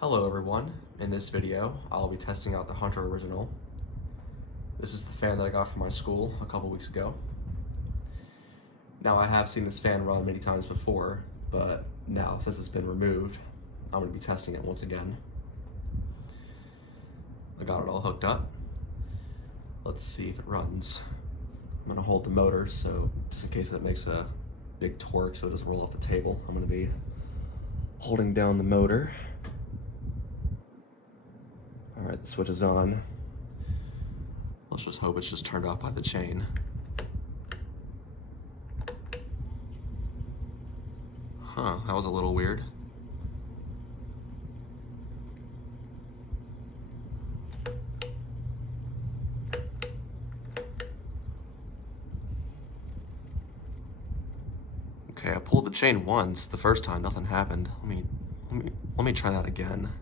Hello everyone, in this video I'll be testing out the Hunter Original. This is the fan that I got from my school a couple weeks ago. Now I have seen this fan run many times before, but now since it's been removed, I'm going to be testing it once again. I got it all hooked up. Let's see if it runs. I'm going to hold the motor so just in case it makes a big torque so it doesn't roll off the table, I'm going to be holding down the motor. All right, the switch is on. Let's just hope it's just turned off by the chain. Huh, that was a little weird. Okay, I pulled the chain once. The first time, nothing happened. Let me try that again.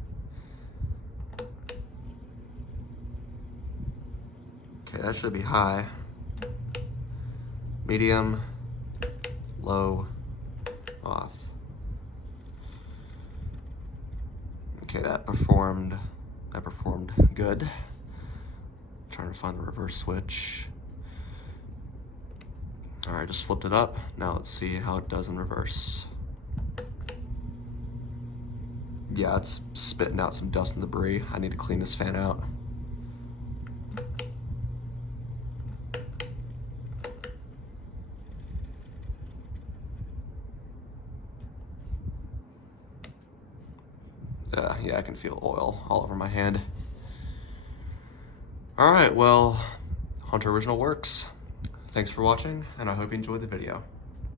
Okay, that should be high, medium, low, off. Okay, that performed good. Trying to find the reverse switch. All right, just flipped it up. Now let's see how it does in reverse. Yeah, it's spitting out some dust and debris. I need to clean this fan out. Yeah, I can feel oil all over my hand. All right, well, Hunter Original works. Thanks for watching, and I hope you enjoyed the video.